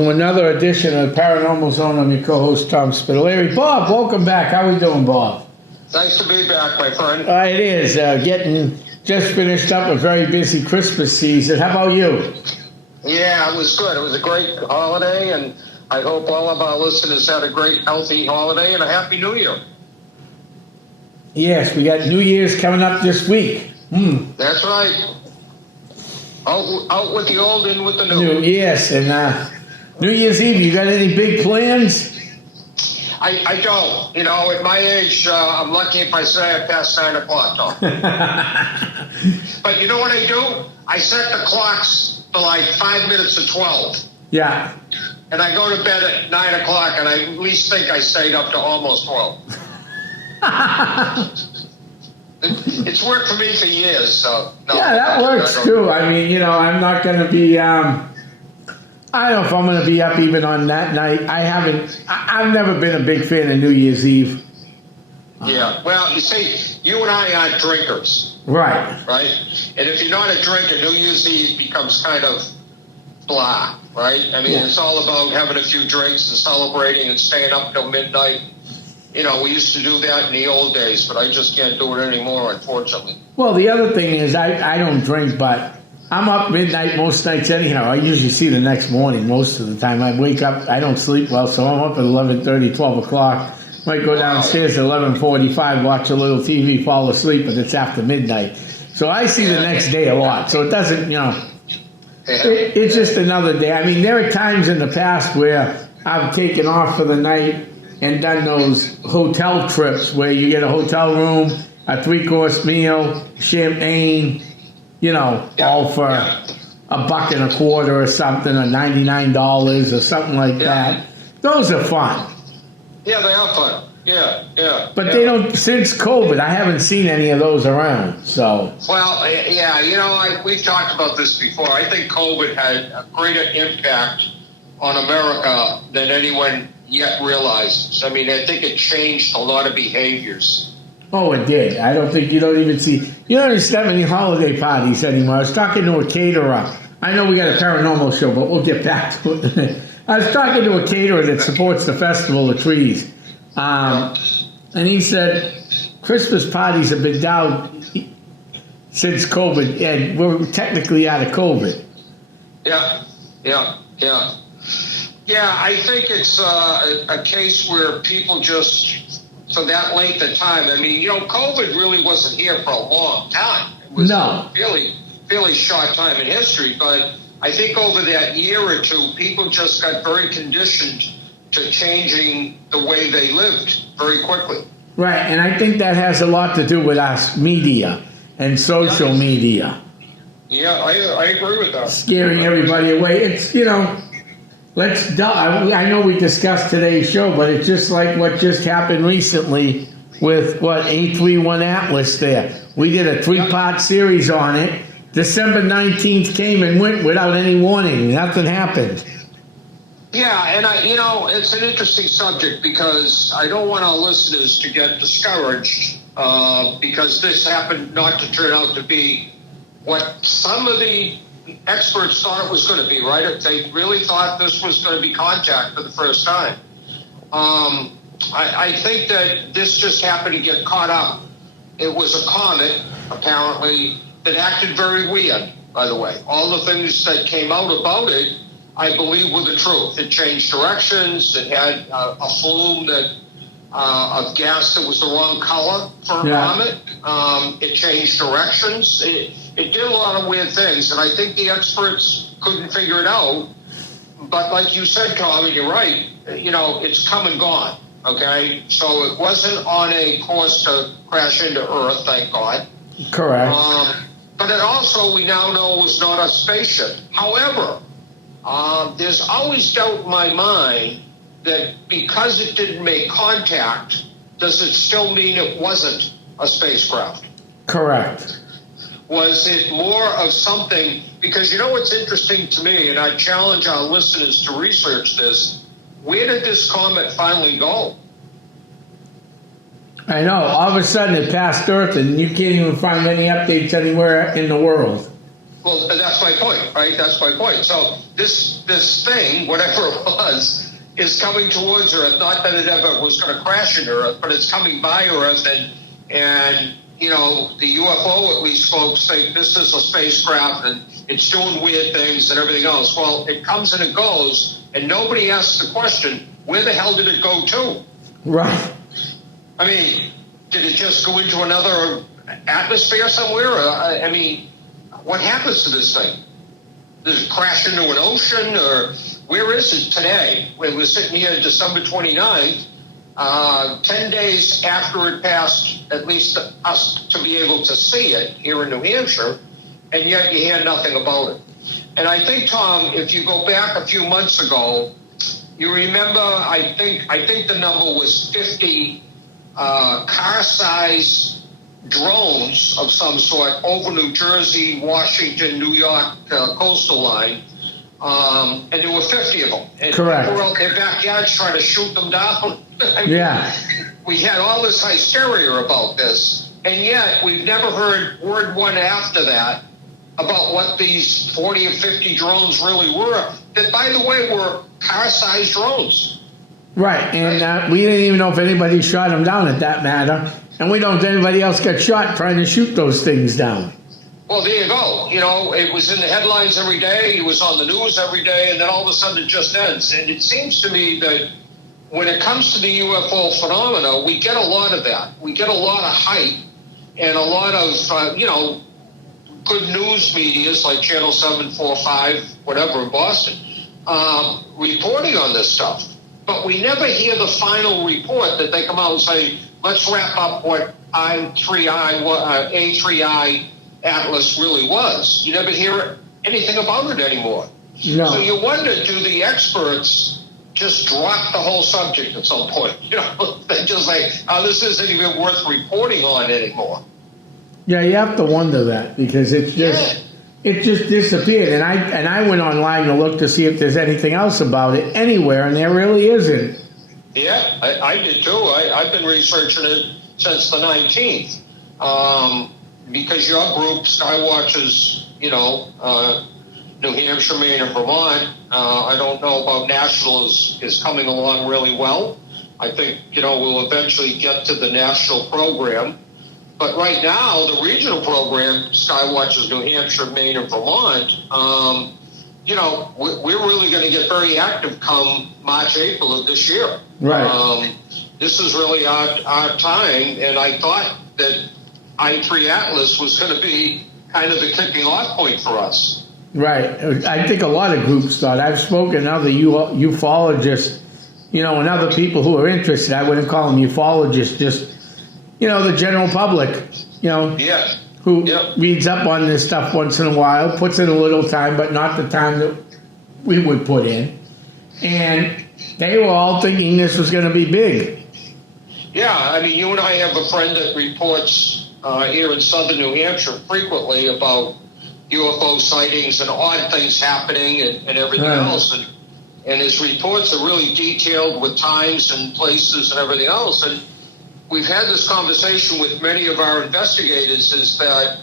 to another edition of Paranormal Zone. I'm your co-host, Tom Spitalere. Bob, welcome back. How are we doing, Bob? Nice to be back, my friend. It is. Just finished up a very busy Christmas season. How about you? Yeah, it was good. It was a great holiday, and I hope all of our listeners had a great, healthy holiday and a Happy New Year. Yes, we got New Year's coming up this week. That's right. Out with the old, in with the new. Yes, and New Year's Eve, you got any big plans? I don't. You know, at my age, I'm lucky if I say I pass 9 o'clock, Tom. But you know what I do? I set the clocks for like 5 minutes to 12. Yeah. And I go to bed at 9 o'clock, and I at least think I stayed up to almost 12. It's worked for me for years, so. No, yeah, that works too. I mean, I'm not going to be, I don't know if I'm going to be up even on that night. I've never been a big fan of New Year's Eve. Yeah, well, you see, you and I aren't drinkers. Right. Right? And if you're not a drinker, New Year's Eve becomes kind of blah, right? I mean, It's all about having a few drinks and celebrating and staying up till midnight. You know, we used to do that in the old days, but I just can't do it anymore, unfortunately. Well, the other thing is I don't drink, but I'm up midnight most nights anyhow. I usually see the next morning most of the time. I wake up, I don't sleep well, so I'm up at 11:30, 12 o'clock. Might go downstairs at 11:45, watch a little TV, fall asleep, but it's after midnight. So I see the next day a lot, so it doesn't, it's just another day. I mean, there are times in the past where I've taken off for the night and done those hotel trips where you get a hotel room, a 3-course meal, champagne, all for $1.25 or something, or $99 or something like that. Those are fun. Yeah, they are fun. Yeah. But they don't, since COVID, I haven't seen any of those around, so. Well, yeah, we've talked about this before. I think COVID had a greater impact on America than anyone yet realizes. I mean, I think it changed a lot of behaviors. Oh, it did. I don't think you don't have any holiday parties anymore. I was talking to a caterer. I know we got a paranormal show, but we'll get back to it. I was talking to a caterer that supports the Festival of Trees. And he said Christmas parties have been down since COVID, and we're technically out of COVID. Yeah. Yeah, I think it's a case where people just, for that length of time, I mean, COVID really wasn't here for a long time. It was a fairly short time in history, but I think over that year or two, people just got very conditioned to changing the way they lived very quickly. Right, and I think that has a lot to do with us media and social media. Yeah, I agree with that. Scaring everybody away. It's, I know we discussed today's show, but it's just like what just happened recently with, A31 Atlas there. We did a 3-part series on it. December 19th came and went without any warning. Nothing happened. Yeah, and it's an interesting subject because I don't want our listeners to get discouraged because this happened not to turn out to be what some of the experts thought it was going to be, right? They really thought this was going to be contact for the first time. I think that this just happened to get caught up. It was a comet, apparently, that acted very weird, by the way. All the things that came out about it, I believe, were the truth. It changed directions. It had a flume of gas that was the wrong color for a comet. It changed directions. It did a lot of weird things, and I think the experts couldn't figure it out. But like you said, Tom, and you're right, it's come and gone, okay? So it wasn't on a course to crash into Earth, thank God. Correct. But it also, we now know, was not a spaceship. However, there's always doubt in my mind that because it didn't make contact, does it still mean it wasn't a spacecraft? Correct. Was it more of something, because what's interesting to me, and I challenge our listeners to research this, where did this comet finally go? I know. All of a sudden it passed Earth and you can't even find any updates anywhere in the world. Well, that's my point, right? That's my point. So this thing, whatever it was, is coming towards Earth. Not that it ever was going to crash into Earth, but it's coming by Earth, and you know, the UFO, at least folks think this is a spacecraft and it's doing weird things and everything else. Well, it comes and it goes, and nobody asks the question, where the hell did it go to? Right. I mean, did it just go into another atmosphere somewhere? I mean, what happens to this thing? Does it crash into an ocean, or where is it today? We're sitting here December 29th, 10 days after it passed, at least us to be able to see it here in New Hampshire, and yet you hear nothing about it. And I think, Tom, if you go back a few months ago, you remember, I think the number was 50 car-size drones of some sort over New Jersey, Washington, New York coastal line, and there were 50 of them. And correct. People were out their backyards trying to shoot them down. I mean, yeah. We had all this hysteria about this, and yet we've never heard word one after that about what these 40 or 50 drones really were, that, by the way, were car-sized drones. Right, and we didn't even know if anybody shot them down at that matter, and we don't know if anybody else got shot trying to shoot those things down. Well, there you go. You know, it was in the headlines every day, it was on the news every day, and then all of a sudden it just ends. And it seems to me that when it comes to the UFO phenomena, we get a lot of that. We get a lot of hype and a lot of, you know, good news medias like Channel 745, whatever in Boston, reporting on this stuff. But we never hear the final report that they come out and say, let's wrap up what A3I Atlas really was. You never hear anything about it anymore. No. So you wonder, do the experts just drop the whole subject at some point? You know, they just say, oh, this isn't even worth reporting on anymore. Yeah, you have to wonder that, because it just disappeared. And I went online to look to see if there's anything else about it anywhere, and there really isn't. Yeah, I did too. I've been researching it since the 19th. Because your group, Skywatchers, you know, New Hampshire, Maine, and Vermont, I don't know about national is coming along really well. I think, you know, we'll eventually get to the national program. But right now, the regional program, Skywatchers, New Hampshire, Maine, and Vermont, you know, we're really going to get very active come March, April of this year. Right. This is really our time, and I thought that I3 Atlas was going to be kind of the kicking off point for us. Right. I think a lot of groups thought. I've spoken to other ufologists, you know, and other people who are interested. I wouldn't call them ufologists, just, you know, the general public, you know, who reads up on this stuff once in a while, puts in a little time, but not the time that we would put in. And they were all thinking this was going to be big. Yeah, I mean, you and I have a friend that reports here in southern New Hampshire frequently about UFO sightings and odd things happening and everything else. And his reports are really detailed with times and places and everything else. And we've had this conversation with many of our investigators, is that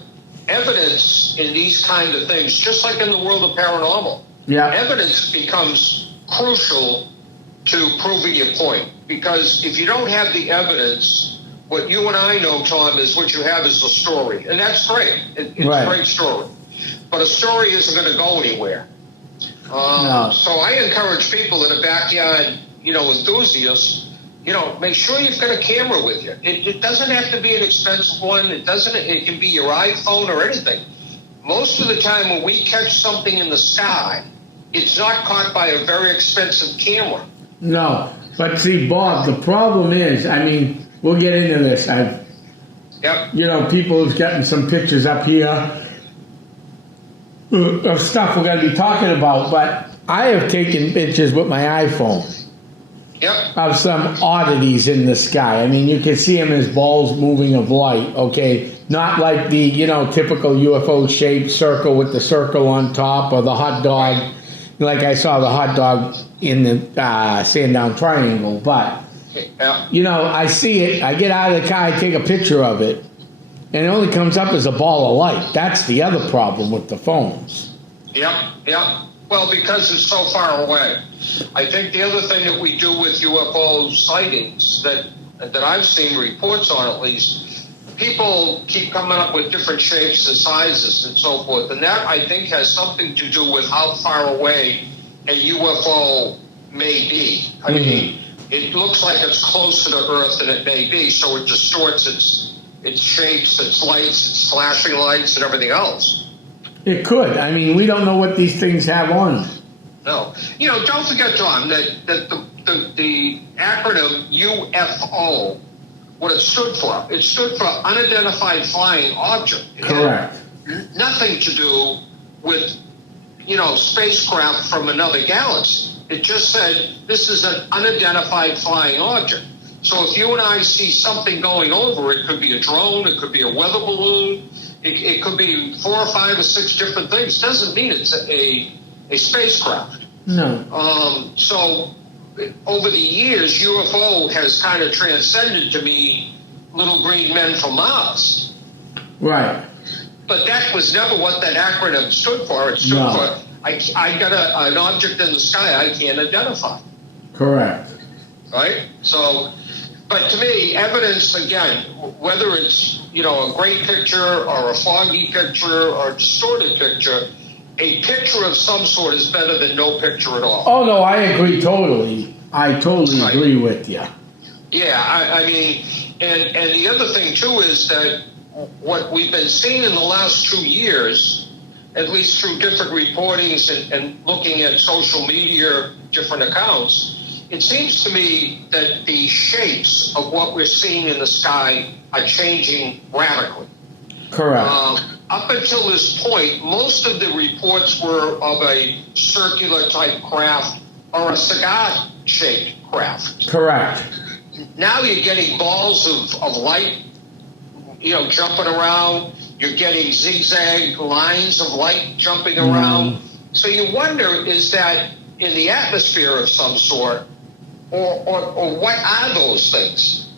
evidence in these kind of things, just like in the world of paranormal, evidence becomes crucial to proving your point. Because if you don't have the evidence, what you and I know, Tom, is what you have is a story. And that's great. It's a great story. But a story isn't going to go anywhere. No. So I encourage people that are backyard, you know, enthusiasts, you know, make sure you've got a camera with you. It doesn't have to be an expensive one. It can be your iPhone or anything. Most of the time when we catch something in the sky, it's not caught by a very expensive camera. No. But see, Bob, the problem is, I mean, we'll get into this. You know, people have gotten some pictures up here of stuff we're going to be talking about, but I have taken pictures with my iPhone of some oddities in the sky. I mean, you can see them as balls moving of light, okay? Not like the, you know, typical UFO-shaped circle with the circle on top, or the hot dog, like I saw the hot dog in the Sandown Triangle. But, you know, I see it, I get out of the car, I take a picture of it, And it only comes up as a ball of light. That's the other problem with the phones. Yep. Well, because it's so far away. I think the other thing that we do with UFO sightings that I've seen reports on, at least, people keep coming up with different shapes and sizes and so forth. And that, I think, has something to do with how far away a UFO may be. I mean, it looks like it's closer to Earth than it may be, so it distorts its shapes, its lights, its flashing lights, and everything else. It could. I mean, we don't know what these things have on them. No. Don't forget, John, that the acronym UFO, what it stood for Unidentified Flying Object. Correct. Nothing to do with, spacecraft from another galaxy. It just said this is an unidentified flying object. So if you and I see something going over, it could be a drone, it could be a weather balloon, it could be 4 or 5 or 6 different things. Doesn't mean it's a spacecraft. No. So over the years, UFO has kind of transcended to mean little green men from Mars. Right. But that was never what that acronym stood for. It stood for, I got an object in the sky I can't identify. Correct. Right? So, but to me, evidence, again, whether it's, a great picture or a foggy picture or a distorted picture, a picture of some sort is better than no picture at all. Oh, no, I agree totally. I totally agree with you. Yeah, I mean, and the other thing, too, is that what we've been seeing in the last 2 years, at least through different reportings and looking at social media, different accounts, it seems to me that the shapes of what we're seeing in the sky are changing radically. Correct. Up until this point, most of the reports were of a circular type craft or a cigar-shaped craft. Correct. Now you're getting balls of light, jumping around. You're getting zigzag lines of light jumping around. So you wonder, is that in the atmosphere of some sort, or what are those things?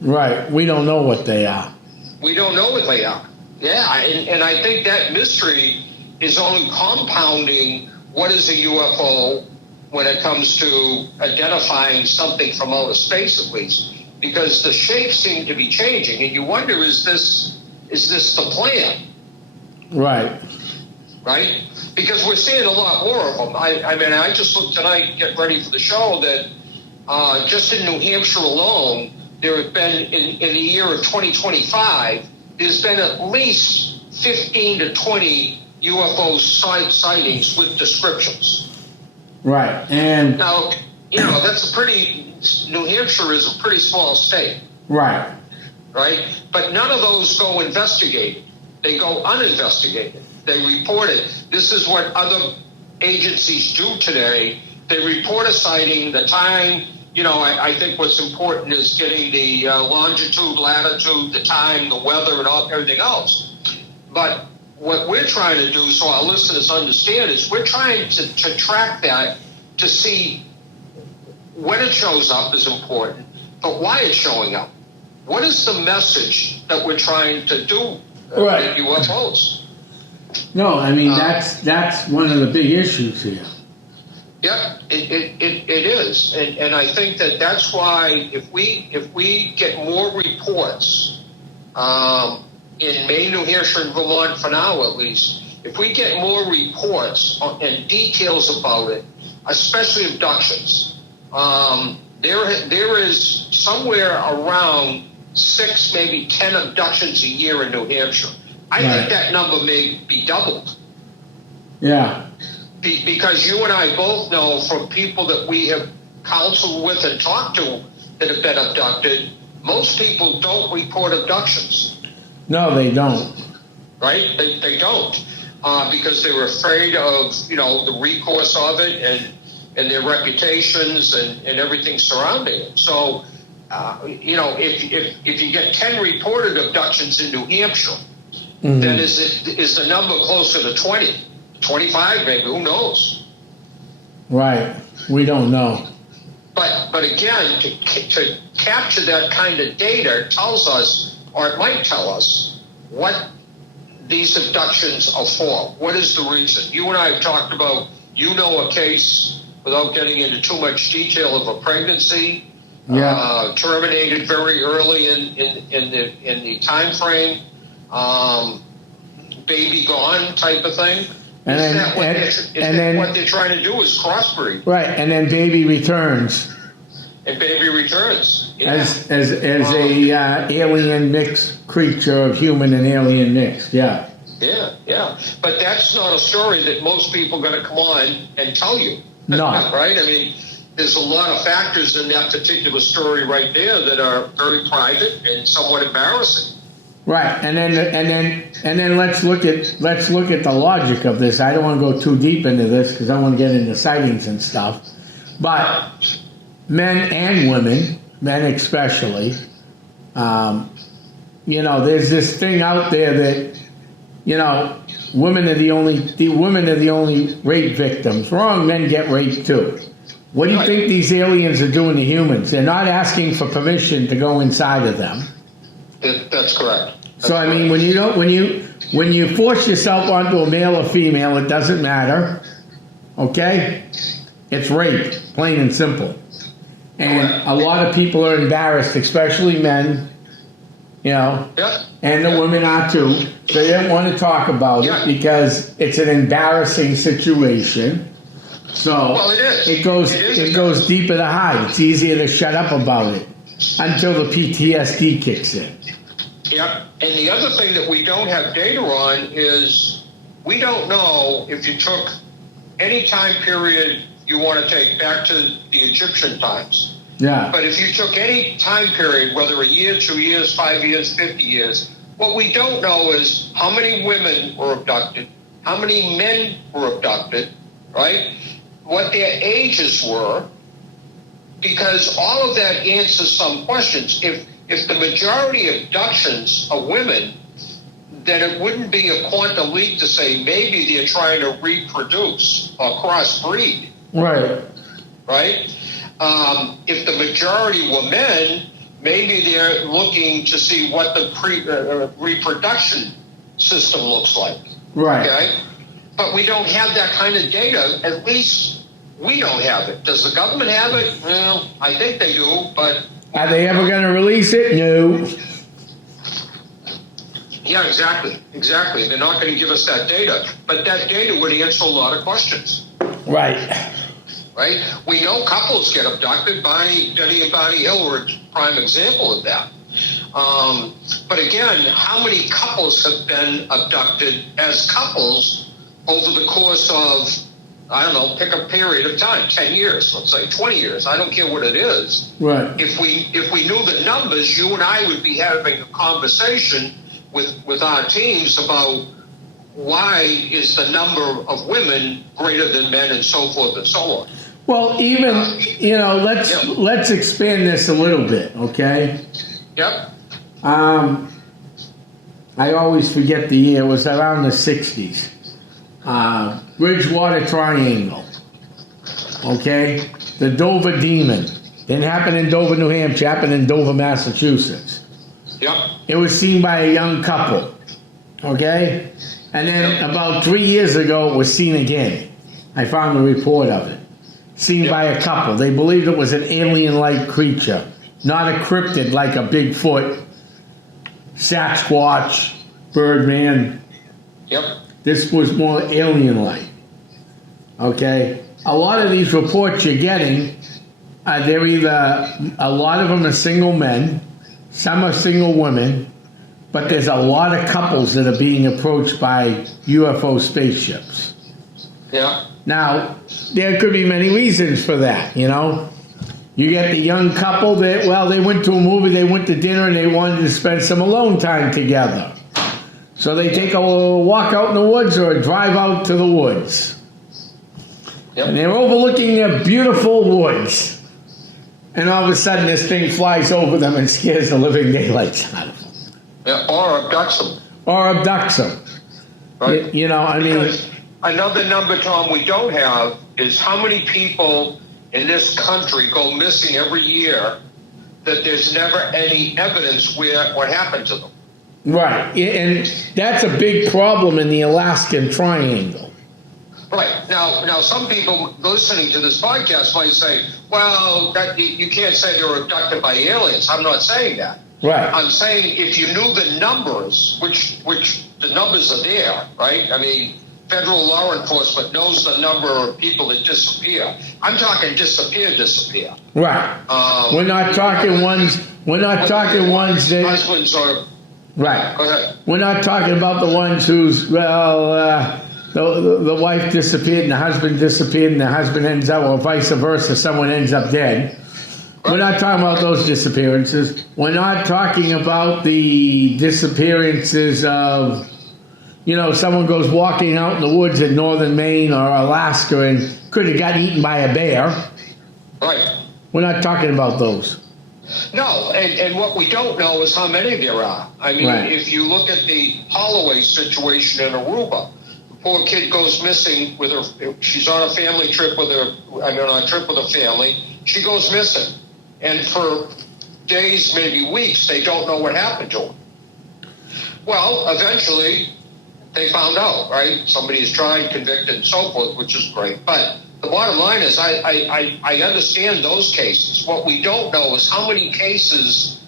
Right. We don't know what they are. We don't know what they are. Yeah, and I think that mystery is only compounding what is a UFO when it comes to identifying something from outer space, at least, because the shapes seem to be changing, and you wonder, is this the plan? Right. Right? Because we're seeing a lot more of them. I mean, I just looked tonight, get ready for the show, that just in New Hampshire alone, there have been, in the year of 2025, there's been at least 15 to 20 UFO sightings with descriptions. Right. And now, that's New Hampshire is a pretty small state. Right. Right? But none of those go investigated. They go uninvestigated. They report it. This is what other agencies do today. They report a sighting, the time. I think what's important is getting the longitude, latitude, the time, the weather, and everything else. But what we're trying to do, so our listeners understand, is we're trying to track that to see when it shows up is important, but why it's showing up. What is the message that we're trying to do with UFOs? No, I mean, that's one of the big issues here. Yep, it is, and I think that's why if we get more reports in Maine, New Hampshire, and Vermont for now at least, if we get more reports and details about it, especially abductions, there is somewhere around 6, maybe 10 abductions a year in New Hampshire. I think that number may be doubled. Yeah. Because you and I both know from people that we have counseled with and talked to that have been abducted, most people don't report abductions. No, they don't. Right? They don't. Because they're afraid of, the recourse of it and their reputations and everything surrounding it. So, if you get 10 reported abductions in New Hampshire, then is the number closer to 20? 25 maybe, who knows? Right, we don't know. But again, to capture that kind of data tells us or it might tell us what these abductions are for. What is the reason? You and I have talked about, a case, without getting into too much detail, of a pregnancy terminated very early in the time frame, baby gone type of thing. And then what they're trying to do is crossbreed. Right, and then baby returns. And baby returns. Yeah. As a alien mixed creature of human and alien mix, yeah. Yeah. But that's not a story that most people are going to come on and tell you. No. Right? I mean, there's a lot of factors in that particular story right there that are very private and somewhat embarrassing. Right, and then let's look at the logic of this. I don't want to go too deep into this because I want to get into sightings and stuff. But men and women, men especially, there's this thing out there that, women are the only rape victims. Wrong, men get raped too. What do you think these aliens are doing to humans? They're not asking for permission to go inside of them. That's correct. So I mean, when you force yourself onto a male or female, it doesn't matter. Okay, it's rape, plain and simple. And a lot of people are embarrassed, especially men, and the women are too. So they don't want to talk about it because it's an embarrassing situation. So it goes deeper to hide. It's easier to shut up about it until the PTSD kicks in. Yep. And the other thing that we don't have data on is we don't know if you took any time period you want to take back to the Egyptian times. Yeah. But if you took any time period, whether a year, 2 years, 5 years, 50 years, what we don't know is how many women were abducted, how many men were abducted, right? What their ages were, because all of that answers some questions. If the majority of abductions are women, then it wouldn't be a quantum leap to say maybe they're trying to reproduce or crossbreed. Right. Right? If the majority were men, maybe they're looking to see what the reproduction system looks like. Right. Okay? But we don't have that kind of data. At least we don't have it. Does the government have it? Well, I think they do, but... Are they ever going to release it? No. Yeah, exactly. They're not going to give us that data. But that data would answer a lot of questions. Right. Right? We know couples get abducted. Denny and Bonnie Hill were a prime example of that. But again, how many couples have been abducted as couples over the course of, I don't know, pick a period of time, 10 years, let's say 20 years. I don't care what it is. Right. If we knew the numbers, you and I would be having a conversation with our teams about why is the number of women greater than men and so forth and so on. Well, even, let's expand this a little bit, okay? Yep. I always forget the year. It was around the 60s. Bridgewater Triangle, okay? The Dover Demon. Didn't happen in Dover, New Hampshire. Happened in Dover, Massachusetts. Yep. It was seen by a young couple, okay? And then about 3 years ago, it was seen again. I found a report of it. Seen by a couple. They believed it was an alien-like creature, not a cryptid like a Bigfoot, Sasquatch, Birdman. Yep. This was more alien-like. Okay? A lot of these reports you're getting, they're either, a lot of them are single men, some are single women, but there's a lot of couples that are being approached by UFO spaceships. Yeah. Now, there could be many reasons for that, You get the young couple that, they went to a movie, they went to dinner, and they wanted to spend some alone time together. So they take a walk out in the woods or a drive out to the woods. Yep. And they're overlooking the beautiful woods. And all of a sudden this thing flies over them and scares the living daylights out of them. Yeah, or abducts them. Right. Because another number, Tom, we don't have is how many people in this country go missing every year that there's never any evidence what happened to them. Right, and that's a big problem in the Alaskan Triangle. Right. Now, some people listening to this podcast might say, well, you can't say they were abducted by aliens. I'm not saying that. Right. I'm saying if you knew the numbers, which the numbers are there, right? I mean, federal law enforcement knows the number of people that disappear. I'm talking disappear. Right. We're not talking ones that... Husbands are... Right. Go ahead. We're not talking about the ones whose, the wife disappeared and the husband disappeared and the husband ends up, or vice versa, someone ends up dead. We're not talking about those disappearances. We're not talking about the disappearances of, someone goes walking out in the woods in northern Maine or Alaska and could have gotten eaten by a bear. Right. We're not talking about those. No, and what we don't know is how many there are. I mean, Right. If you look at the Holloway situation in Aruba, the poor kid goes missing with her. She's on a family trip with on a trip with a family. She goes missing. And for days, maybe weeks, they don't know what happened to her. Well, eventually, they found out, right? Somebody is tried, convicted, and so forth, which is great. But the bottom line is I understand those cases. What we don't know is how many cases,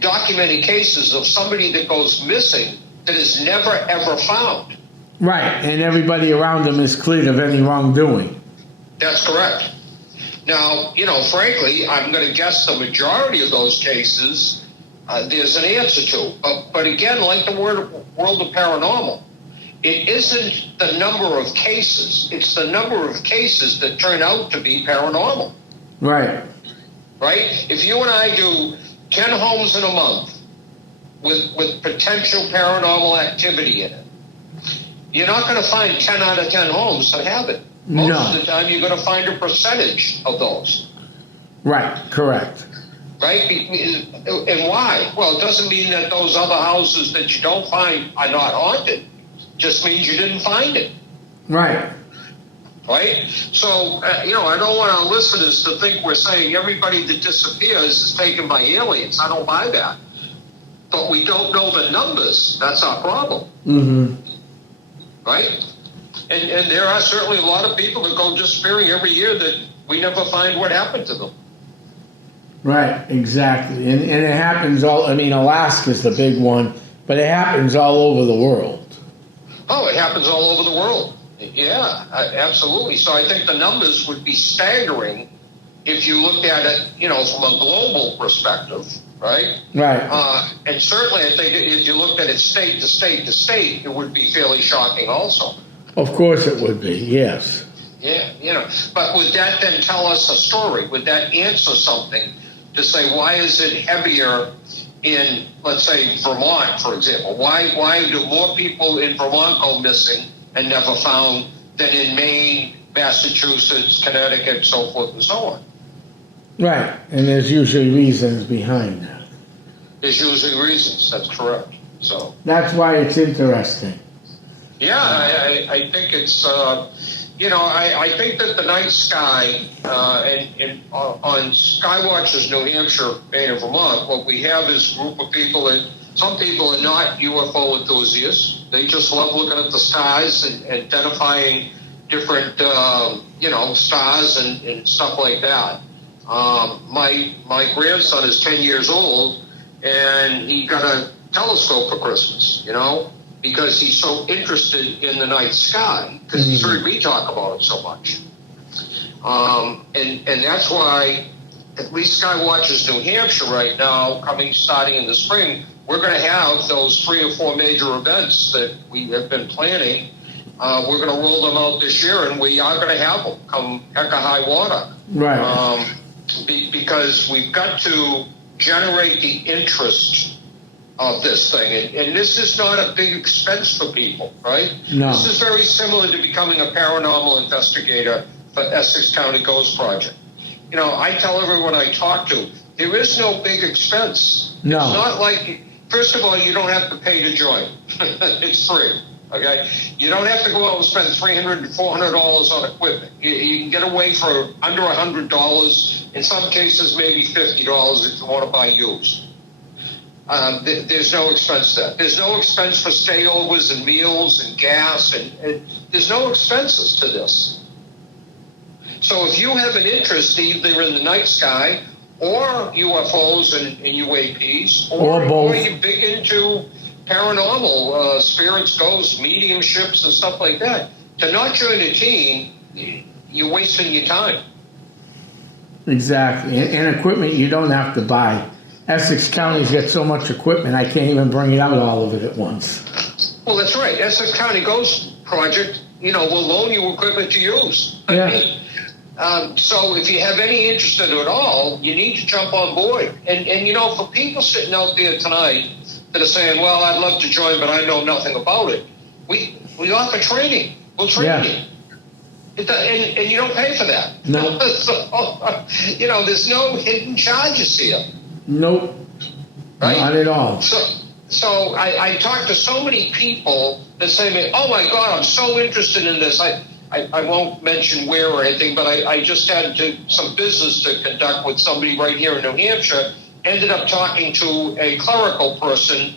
documented cases of somebody that goes missing that is never, ever found. Right, and everybody around them is cleared of any wrongdoing. That's correct. Now, frankly, I'm going to guess the majority of those cases there's an answer to. But again, like the world of paranormal, it isn't the number of cases. It's the number of cases that turn out to be paranormal. Right. Right? If you and I do 10 homes in a month with potential paranormal activity in it, you're not going to find 10 out of 10 homes that have it. Most of the time, you're going to find a percentage of those. Right, correct. Right? And why? Well, it doesn't mean that those other houses that you don't find are not haunted. It just means you didn't find it. Right. Right? So, I don't want our listeners to think we're saying everybody that disappears is taken by aliens. I don't buy that. But we don't know the numbers. That's our problem. Mm-hmm. Right? And there are certainly a lot of people that go disappearing every year that we never find what happened to them. Right, exactly. And it happens Alaska's the big one, but it happens all over the world. Oh, it happens all over the world. Yeah, absolutely. So I think the numbers would be staggering if you looked at it, from a global perspective, right? Right. And certainly I think if you looked at it state to state to state, it would be fairly shocking also. Of course it would be, yes. Yeah, but would that then tell us a story? Would that answer something to say, why is it heavier in, let's say, Vermont, for example? Why do more people in Vermont go missing and never found than in Maine, Massachusetts, Connecticut, so forth and so on? Right, and there's usually reasons behind that. There's usually reasons, that's correct. So that's why it's interesting. Yeah, I think it's, I think that the night sky on Skywatchers, New Hampshire, Maine, and Vermont, what we have is a group of people that, some people are not UFO enthusiasts. They just love looking at the stars and identifying different, stars and stuff like that. My grandson is 10 years old, and he got a telescope for Christmas, because he's so interested in the night sky, because he's heard me talk about it so much. And that's why, at least Skywatchers New Hampshire right now, starting in the spring, we're going to have those 3 or 4 major events that we have been planning. We're going to roll them out this year, and we are going to have them come heck or high water. Right. Because we've got to generate the interest of this thing. And this is not a big expense for people, right? No. This is very similar to becoming a paranormal investigator for Essex County Ghost Project. I tell everyone I talk to, there is no big expense. No. It's not like, first of all, you don't have to pay to join. It's free, Okay, you don't have to go out and spend $300 to $400 on equipment. You can get away for under $100. In some cases, maybe $50 if you want to buy used. There's no expense there. There's no expense for stayovers and meals and gas, and there's no expenses to this. So if you have an interest either in the night sky or UFOs and UAPs, or both, or you're big into paranormal, spirits, ghosts, mediumships, and stuff like that, to not join a team, you're wasting your time. Exactly. And equipment you don't have to buy. Essex County's got so much equipment, I can't even bring it out all of it at once. Well, that's right. Essex County Ghost Project, will loan you equipment to use. Yeah. So if you have any interest in it at all, you need to jump on board. And for people sitting out there tonight that are saying, well, I'd love to join, but I know nothing about it, we offer training. We'll train you. And you don't pay for that. No. So, there's no hidden charges here. Nope. Right? Not at all. So I talk to so many people that say, oh my God, I'm so interested in this. I won't mention where or anything, but I just had some business to conduct with somebody right here in New Hampshire. Ended up talking to a clerical person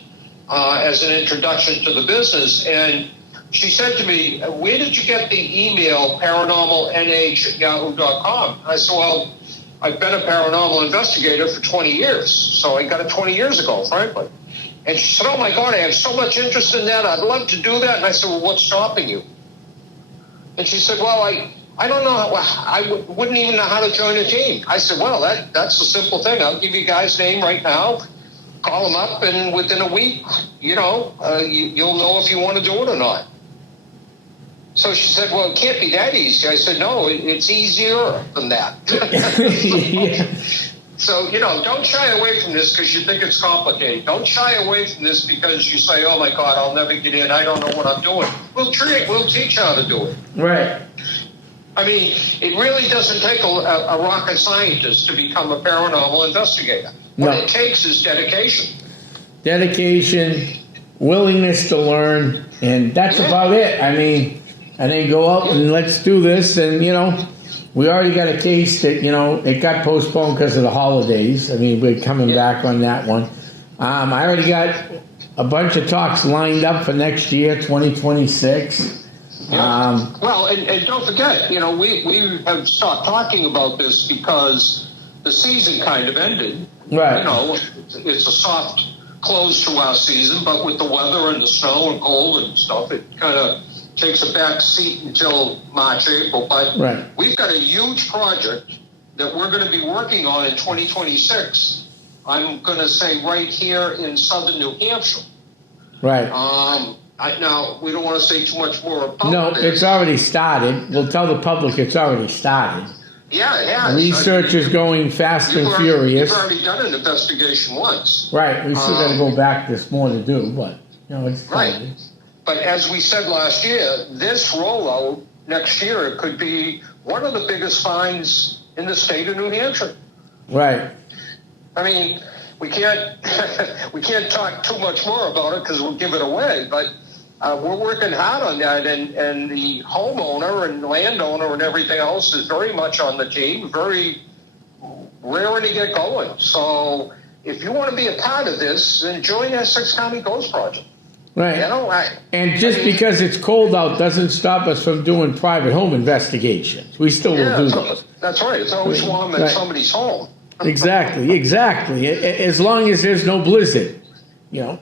as an introduction to the business. And she said to me, where did you get the email paranormalnh@yahoo.com? I said, well, I've been a paranormal investigator for 20 years. So I got it 20 years ago, frankly. And she said, oh my God, I have so much interest in that. I'd love to do that. And I said, well, what's stopping you? And she said, well, I don't know. I wouldn't even know how to join a team. I said, well, that's a simple thing. I'll give you guys' name right now. Call them up, and within a week, you'll know if you want to do it or not. So she said, well, it can't be that easy. I said, no, it's easier than that. So, don't shy away from this because you think it's complicated. Don't shy away from this because you say, oh, my God, I'll never get in. I don't know what I'm doing. We'll teach you how to do it. Right. I mean, it really doesn't take a rocket scientist to become a paranormal investigator. What it takes is dedication. Dedication, willingness to learn, and that's about it. I mean, and then go out and let's do this, and we already got a case that, it got postponed because of the holidays. I mean, we're coming back on that one. I already got a bunch of talks lined up for next year, 2026. Well, and don't forget, we have stopped talking about this because the season kind of ended. Right. It's a soft close to our season, but with the weather and the snow and cold and stuff, it kind of takes a back seat until March, April. But we've got a huge project that we're going to be working on in 2026. I'm going to say right here in southern New Hampshire. Right. Now, we don't want to say too much more about No, this. it's already started. We'll tell the public it's already started. Yeah, it has. Research is going fast and furious. You've already done an investigation once. Right. We still got to go back. There's more to do, but, it's started. Right. But as we said last year, this rollout next year could be one of the biggest finds in the state of New Hampshire. Right. I mean, we can't talk too much more about it because we'll give it away, but we're working hard on that, and the homeowner and landowner and everything else is very much on the team, very raring to get going. So if you want to be a part of this, then join Essex County Ghost Project. Right. Because it's cold out doesn't stop us from doing private home investigations. We still will do those. That's right. It's always warm in somebody's home. Exactly. As long as there's no blizzard, Yeah.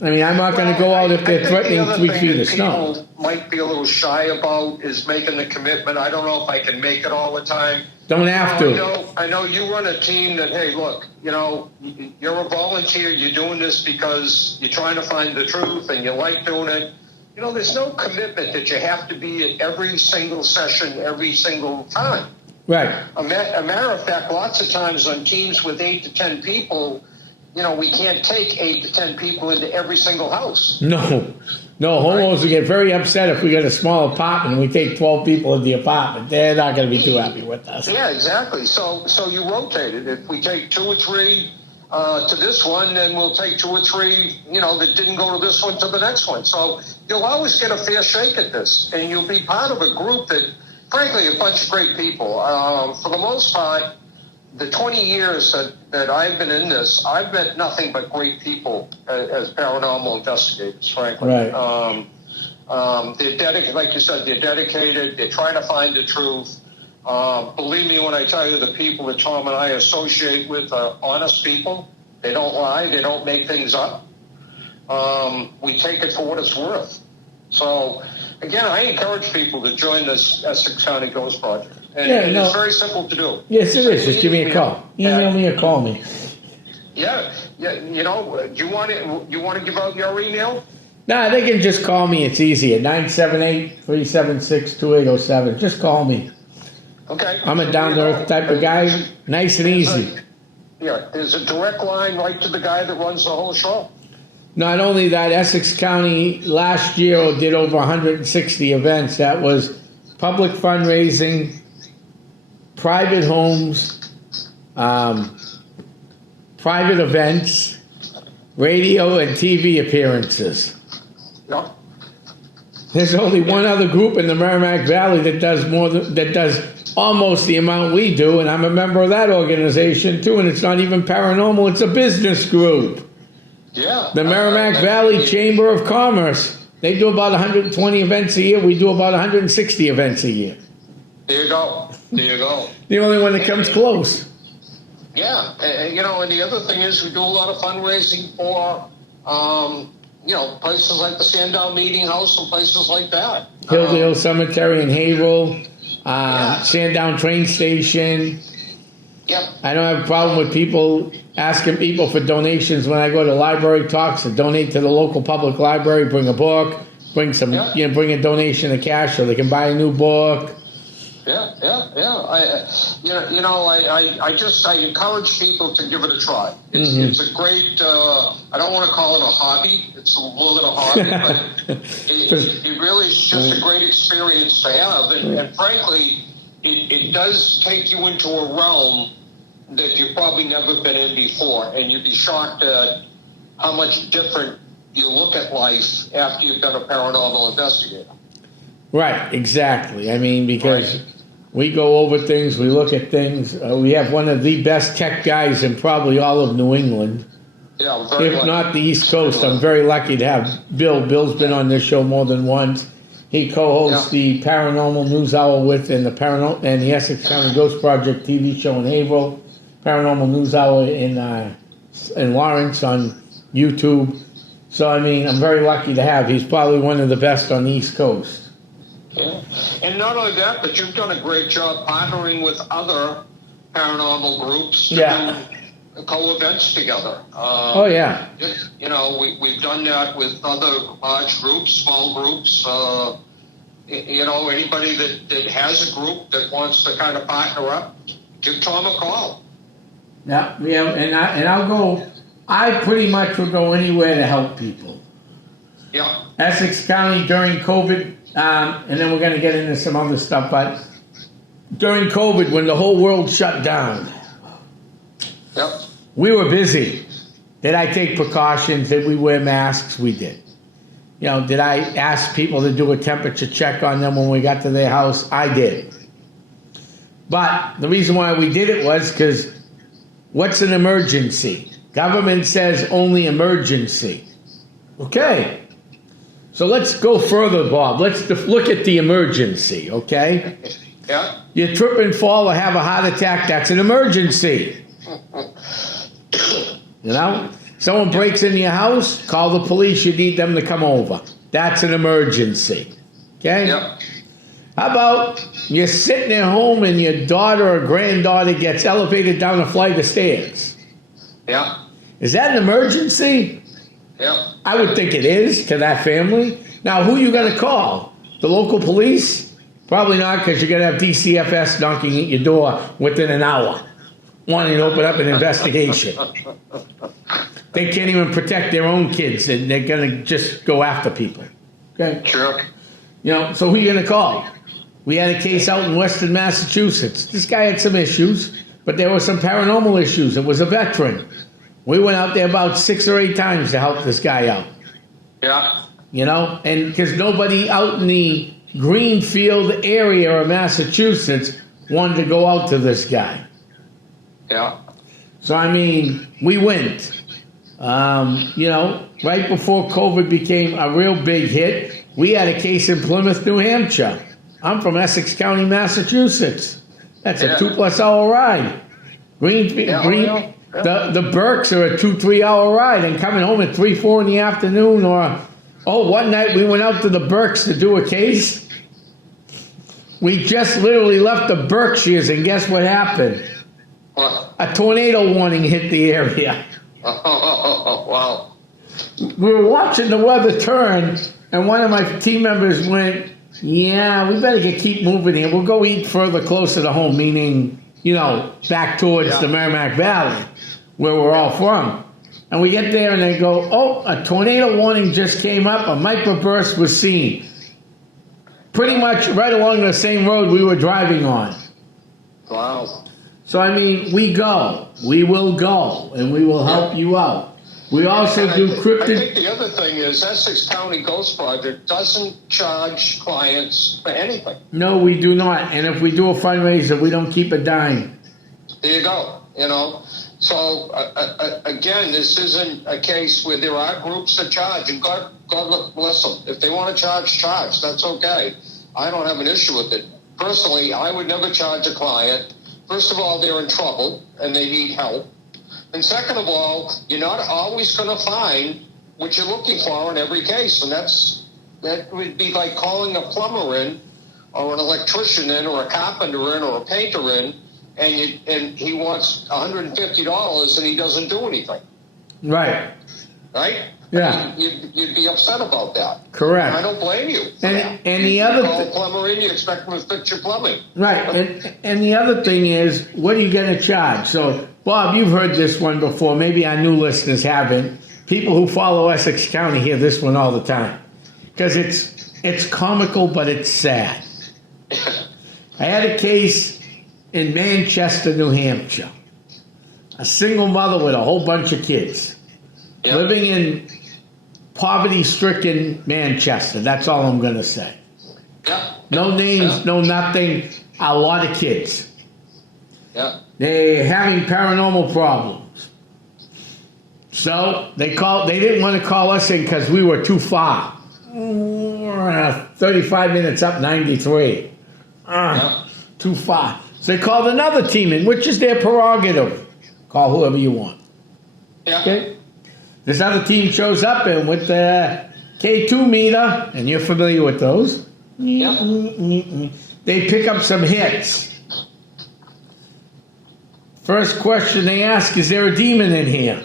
I mean, I'm not going to go out if they're threatening 3 feet of snow. People might be a little shy about is making the commitment. I don't know if I can make it all the time. Don't have to. I know you run a team that, hey, look, you're a volunteer. You're doing this because you're trying to find the truth and you like doing it. There's no commitment that you have to be at every single session every single time. Right. A matter of fact, lots of times on teams with 8 to 10 people, we can't take 8 to 10 people into every single house. No, homeowners will get very upset if we get a small apartment and we take 12 people in the apartment. They're not going to be too happy with us. Yeah, exactly. So you rotate it. If we take 2 or 3 to this one, then we'll take 2 or 3, that didn't go to this one to the next one. So you'll always get a fair shake at this, and you'll be part of a group that, frankly, a bunch of great people. For the most part, the 20 years that I've been in this, I've met nothing but great people as paranormal investigators, frankly. Right. They're dedicated, like you said, they're dedicated. They're trying to find the truth. Believe me when I tell you, the people that Tom and I associate with are honest people. They don't lie. They don't make things up. We take it for what it's worth. So, again, I encourage people to join this Essex County Ghost Project. And it's very simple to do. Yes, it is. Just give me a call. Email me or call me. Yeah. You know, do you want to give out your email? No, they can just call me. It's easy at 978-376-2807. Just call me. Okay. I'm a down-to-earth type of guy. Nice and easy. Yeah, there's a direct line right to the guy that runs the whole show. Not only that, Essex County last year did over 160 events. That was public fundraising, private homes, private events, radio and TV appearances. Yeah. There's only one other group in the Merrimack Valley that does almost the amount we do, and I'm a member of that organization too, and it's not even paranormal, it's a business group. Yeah. The Merrimack Valley Chamber of Commerce. They do about 120 events a year. We do about 160 events a year. There you go. The only one that comes close. Yeah. And the other thing is we do a lot of fundraising for, places like the Sandown Meeting House and places like that. Hilldale Cemetery in Haverhill, Sandown Train Station. Yep. I don't have a problem with people asking people for donations when I go to library talks to donate to the local public library, bring a book, bring some, bring a donation of cash so they can buy a new book. Yeah. I encourage people to give it a try. It's a great, I don't want to call it a hobby. It's more than a hobby, but it really is just a great experience to have. And frankly, it does take you into a realm that you've probably never been in before, and you'd be shocked at how much different you look at life after you've been a paranormal investigator. Right, exactly. I mean, because we go over things, we look at things. We have one of the best tech guys in probably all of New England. Yeah, if not the East Coast. I'm very lucky to have Bill. Bill's been on this show more than once. He co-hosts the Paranormal News Hour with and the Essex County Ghost Project TV show in Haverhill. Paranormal News Hour in Lawrence on YouTube. So, I mean, I'm very lucky to have. He's probably one of the best on the East Coast. Yeah. And not only that, but you've done a great job partnering with other paranormal groups to do co-events together. We've done that with other large groups, small groups. Anybody that has a group that wants to kind of partner up, give Tom a call. Yeah, and I'll go. I pretty much will go anywhere to help people. Yeah. Essex County during COVID, and then we're going to get into some other stuff, but during COVID, when the whole world shut down, we were busy. Did I take precautions? Did we wear masks? We did. Did I ask people to do a temperature check on them when we got to their house? I did. But the reason why we did it was because what's an emergency? Government says only emergency. Okay. So let's go further, Bob. Let's look at the emergency, okay? Yeah. You trip and fall or have a heart attack, that's an emergency. Someone breaks into your house, call the police, you need them to come over. That's an emergency. Okay? Yep. How about you're sitting at home and your daughter or granddaughter gets elevated down a flight of stairs? Yeah. Is that an emergency? Yeah. I would think it is to that family. Now, who are you going to call? The local police? Probably not, because you're going to have DCFS knocking at your door within an hour, wanting to open up an investigation. They can't even protect their own kids, and they're going to just go after people. Okay? Sure. So who are you going to call? We had a case out in Western Massachusetts. This guy had some issues, but there were some paranormal issues. It was a veteran. We went out there about 6 or 8 times to help this guy out. Yeah. you know, and because nobody out in the Greenfield area of Massachusetts wanted to go out to this guy. Yeah. So, I mean, we went. You know, right before COVID became a real big hit, we had a case in Plymouth, New Hampshire. I'm from Essex County, Massachusetts. That's a 2+ hour ride. The Berks are a 2-3 hour ride, and coming home at 3-4 in the afternoon. Or one night we went out to the Berks to do a case. We just literally left the Berkshires, and guess what happened? What? A tornado warning hit the area. Oh, wow. We were watching the weather turn, and one of my team members went, "Yeah, we better keep moving here. We'll go eat further closer to home," meaning, you know, back towards the Merrimack Valley, where we're all from. And we get there, and they go, "Oh, a tornado warning just came up. A microburst was seen." Pretty much right along the same road we were driving on. Wow. So, I mean, we will go, and we will help you out. We also do cryptid. I think the other thing is Essex County Ghost Project doesn't charge clients for anything. No, we do not. And if we do a fundraiser, we don't keep a dime. There you go. You know, so again, this isn't a case where there are groups that charge, and God bless them. If they want to charge. That's okay. I don't have an issue with it. Personally, I would never charge a client. First of all, they're in trouble and they need help. And second of all, you're not always going to find what you're looking for in every case. And that would be like calling a plumber in, or an electrician in, or a carpenter in, or a painter in, and he wants $150 and he doesn't do anything. Right. Right? Yeah. I mean, you'd be upset about that. Correct. And I don't blame you. And the other call a plumber in, you expect him to fix your plumbing. Right. And the other thing is, what are you going to charge? So, Bob, you've heard this one before. Maybe our new listeners haven't. People who follow Essex County hear this one all the time, because it's comical, but it's sad. I had a case in Manchester, New Hampshire. A single mother with a whole bunch of kids, living in poverty-stricken Manchester. That's all I'm going to say. Yeah. No names, no nothing. A lot of kids. Yeah. They're having paranormal problems. So they didn't want to call us in because we were too far. 35 minutes up 93. Too far. So they called another team in, which is their prerogative. Call whoever you want. Yeah. Okay? This other team shows up, and with the K2 meter, and you're familiar with those, they pick up some hits. First question they ask, is there a demon in here?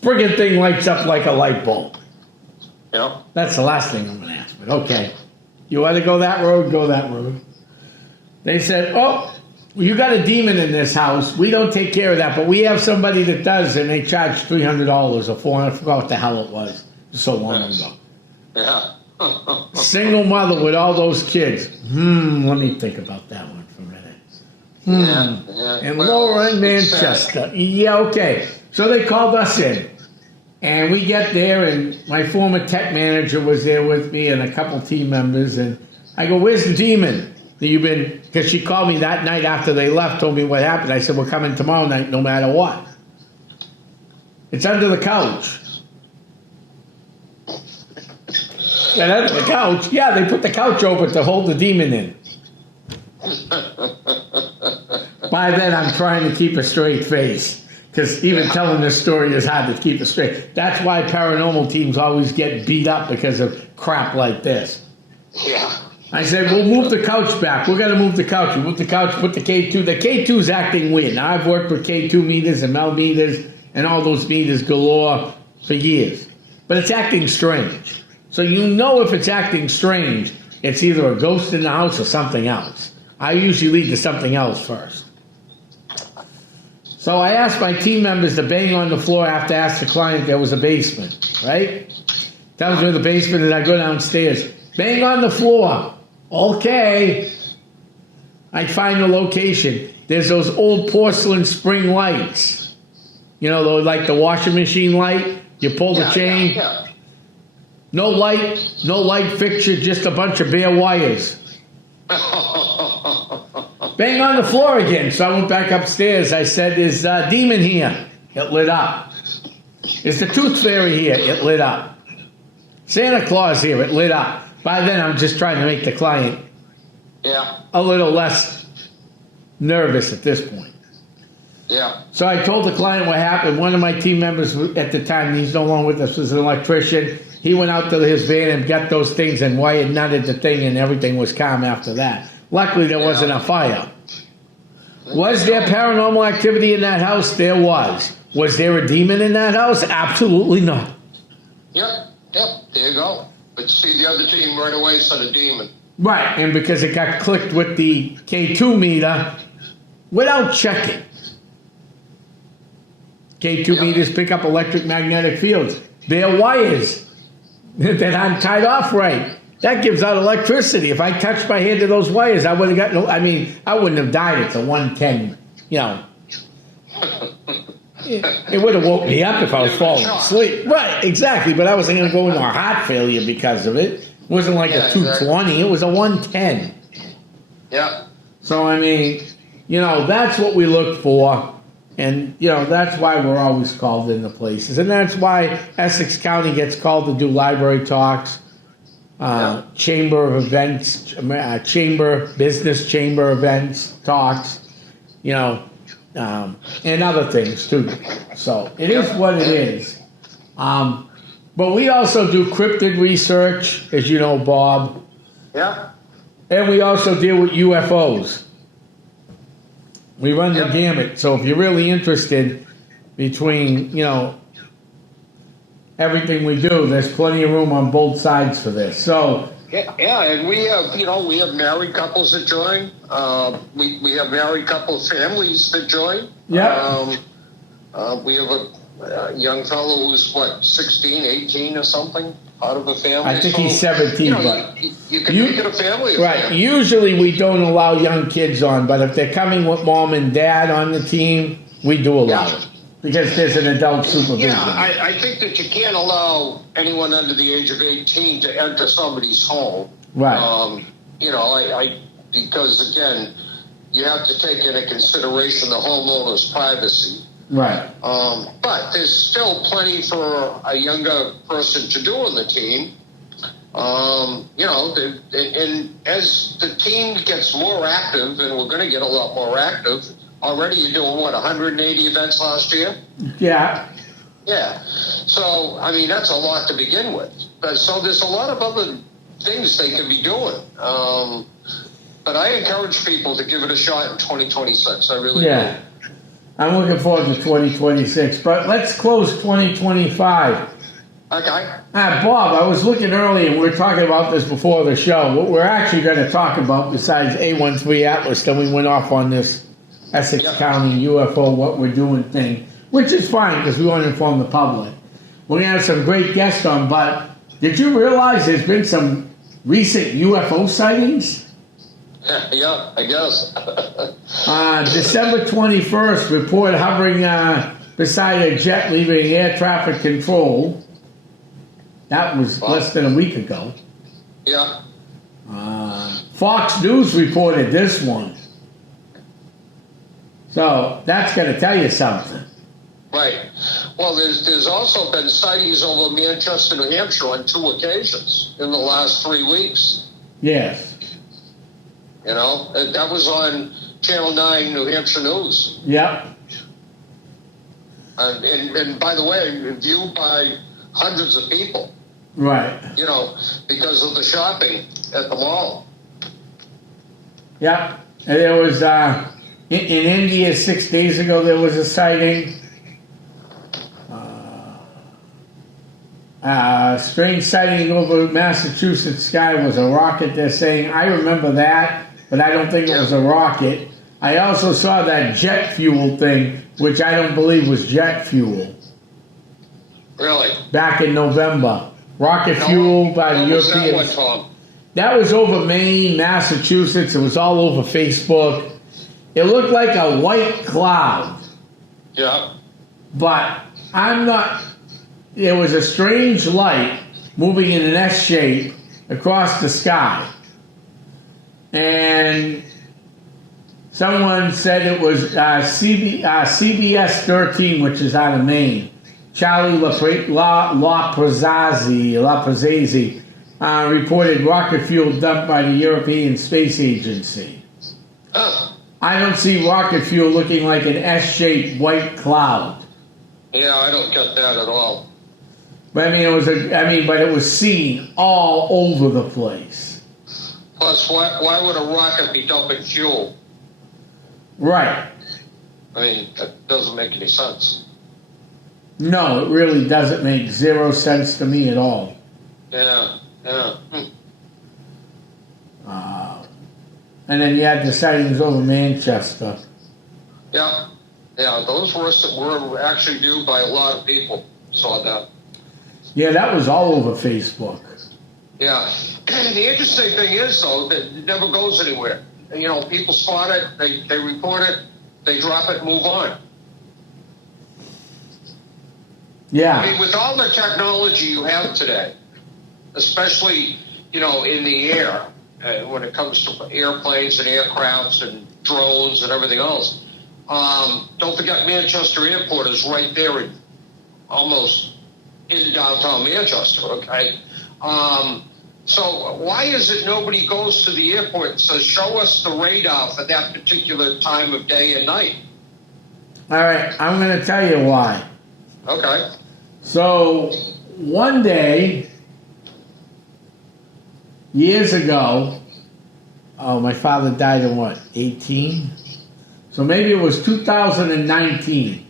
Friggin' thing lights up like a light bulb. Yeah. That's the last thing I'm going to ask, but okay. You want to go that road, go that road. They said, oh, you got a demon in this house. We don't take care of that, but we have somebody that does, and they charge $300 or $400. I forgot what the hell it was. So long ago. Yeah. Single mother with all those kids. Let me think about that one for a minute. And Laura in Manchester. Yeah, okay. So they called us in. And we get there, and my former tech manager was there with me and a couple team members. And I go, where's the demon? Because she called me that night after they left, told me what happened. I said, we're coming tomorrow night no matter what. It's under the couch. And under the couch, yeah, they put the couch over to hold the demon in. By then, I'm trying to keep a straight face, because even telling this story is hard to keep it straight. That's why paranormal teams always get beat up, because of crap like this. Yeah. I said, we'll move the couch back. We're going to move the couch. We move the couch, put the K2. The K2's acting weird. Now, I've worked with K2 meters and Mel meters and all those meters galore for years. But it's acting strange. So you know if it's acting strange, it's either a ghost in the house or something else. I usually lead to something else first. So I asked my team members to bang on the floor after I asked the client there was a basement, right? Tells me the basement, and I go downstairs. Bang on the floor. Okay. I find the location. There's those old porcelain spring lights. You know, like the washing machine light. You pull the chain. No light fixture, just a bunch of bare wires. Bang on the floor again. So I went back upstairs. I said, "Is a demon here?" It lit up. "Is the tooth fairy here?" It lit up. "Santa Claus here?" It lit up. By then, I'm just trying to make the client a little less nervous at this point. Yeah. So I told the client what happened. One of my team members at the time, he's no longer with us, was an electrician. He went out to his van and got those things and wired nutted the thing, and everything was calm after that. Luckily, there wasn't a fire. Was there paranormal activity in that house? There was. Was there a demon in that house? Absolutely not. Yep. There you go. But see, the other team right away said a demon. Right, and because it got clicked with the K2 meter without checking. K2 meters pick up electric-magnetic fields. They're wires that aren't tied off right. That gives out electricity. If I touched my hand to those wires, I would have got no. I mean, I wouldn't have died. It's a 110. You know, it would have woke me up if I was falling asleep. Right, exactly. But I wasn't going to go into a heart failure because of it. It wasn't like a 220. It was a 110. Yeah. So I mean, you know, that's what we look for. And, you know, that's why we're always called into places. And that's why Essex County gets called to do library talks, chamber of events, business chamber events, talks, you know, and other things too. So it is what it is. But we also do cryptid research, as you know, Bob. Yeah. And we also deal with UFOs. We run the gamut. So if you're really interested between, you know, everything we do, there's plenty of room on both sides for this. So yeah, and we have, you know, we have married couples that join. We have married couple families that join. Yeah. We have a young fellow who's, 16, 18 or something, out of a family. I think he's 17, you know, but you can make it a family affair. Right. Usually we don't allow young kids on, but if they're coming with mom and dad on the team, we do allow it. Because there's an adult supervision. Yeah, I think that you can't allow anyone under the age of 18 to enter somebody's home. Right. You know, because again, you have to take into consideration the homeowner's privacy. Right. But there's still plenty for a younger person to do on the team. You know, and as the team gets more active, and we're going to get a lot more active, already you're doing, 180 events last year? Yeah. Yeah. So, I mean, that's a lot to begin with. But so there's a lot of other things they could be doing. But I encourage people to give it a shot in 2026. I really do. I'm looking forward to 2026, but let's close 2025. Okay. Bob, I was looking earlier, and we were talking about this before the show. What we're actually going to talk about, besides A13 Atlas, then we went off on this Essex County UFO, what we're doing thing, which is fine because we want to inform the public. We're going to have some great guests on, but did you realize there's been some recent UFO sightings? Yeah, I guess. December 21st, report hovering beside a jet leaving air traffic control. That was less than a week ago. Yeah. Fox News reported this one. So that's going to tell you something. Right. Well, there's also been sightings over Manchester, New Hampshire on 2 occasions in the last 3 weeks. Yes. You know, that was on Channel 9 New Hampshire News. Yep. And by the way, viewed by hundreds of people. Right. You know, because of the shopping at the mall. Yep. And there was, in India 6 days ago, there was a sighting. Strange sighting over Massachusetts sky was a rocket, they're saying. I remember that, but I don't think it was a rocket. I also saw that jet fuel thing, which I don't believe was jet fuel. Really? Back in November. Rocket fuel by the Europeans. That was over Maine, Massachusetts. It was all over Facebook. It looked like a white cloud. Yeah. But I'm not... There was a strange light, moving in an S shape across the sky. And someone said it was CBS 13, which is out of Maine. Charlie Laprezzi reported rocket fuel dumped by the European Space Agency. I don't see rocket fuel looking like an S-shaped white cloud. Yeah, I don't get that at all. But I mean, but it was seen all over the place. Plus, why would a rocket be dumping fuel? Right. I mean, that doesn't make any sense. No, it really doesn't make zero sense to me at all. Yeah. And then you had the sightings over Manchester. Yeah, those were actually viewed by a lot of people. Saw that. Yeah, that was all over Facebook. Yeah. The interesting thing is, though, that it never goes anywhere. You know, people spot it, they report it, they drop it, move on. Yeah. I mean, with all the technology you have today, especially, you know, in the air, when it comes to airplanes and aircrafts and drones and everything else, don't forget Manchester Airport is right there almost in downtown Manchester, okay? So why is it nobody goes to the airport and says, show us the radar for that particular time of day and night? All right, I'm going to tell you why. Okay. So one day, years ago, my father died in what, 18? So maybe it was 2019.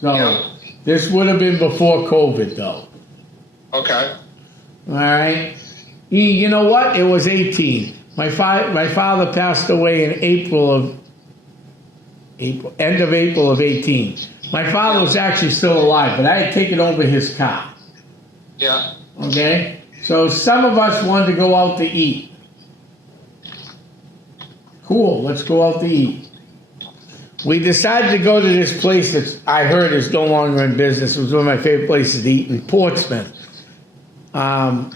So Yeah. this would have been before COVID, though. Okay. All right. You know what? It was 18. My father passed away in end of April of 18. My father was actually still alive, but I had taken over his car. Yeah. Okay? So some of us wanted to go out to eat. Cool, let's go out to eat. We decided to go to this place that I heard is no longer in business. It was one of my favorite places to eat in Portsmouth. Let's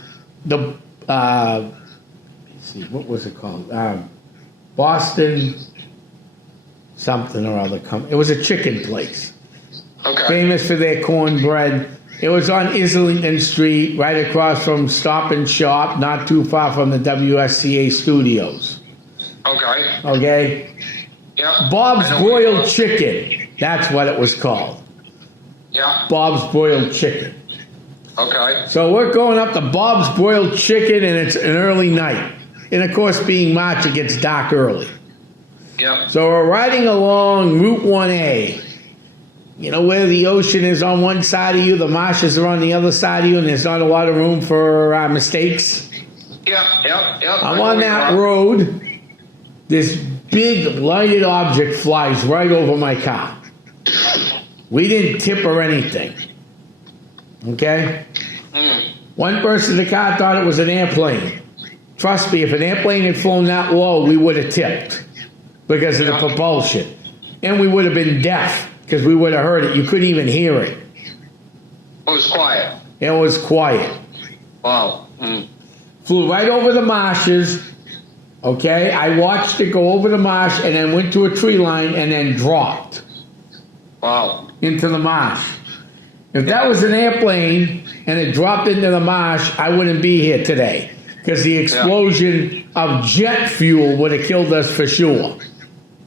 see, what was it called? Boston something or other. It was a chicken place. Okay. Famous for their cornbread. It was on Islington Street, right across from Stop and Shop, not too far from the WSCA studios. Okay. Okay? Yeah. Bob's Broiled Chicken. That's what it was called. Yeah. Bob's Broiled Chicken. Okay. So we're going up to Bob's Broiled Chicken, and it's an early night. And of course, being March, it gets dark early. Yeah. So we're riding along Route 1A. You know where the ocean is on one side of you, the marshes are on the other side of you, and there's not a lot of room for mistakes? Yeah. I'm on that road. This big lighted object flies right over my car. We didn't tip or anything. Okay? One person in the car thought it was an airplane. Trust me, if an airplane had flown that low, we would have tipped because of the propulsion. And we would have been deaf because we would have heard it. You couldn't even hear it. It was quiet. It was quiet. Wow. Flew right over the marshes. Okay? I watched it go over the marsh and then went to a tree line and then dropped. Wow. Into the marsh. If that was an airplane and it dropped into the marsh, I wouldn't be here today because the explosion of jet fuel would have killed us for sure.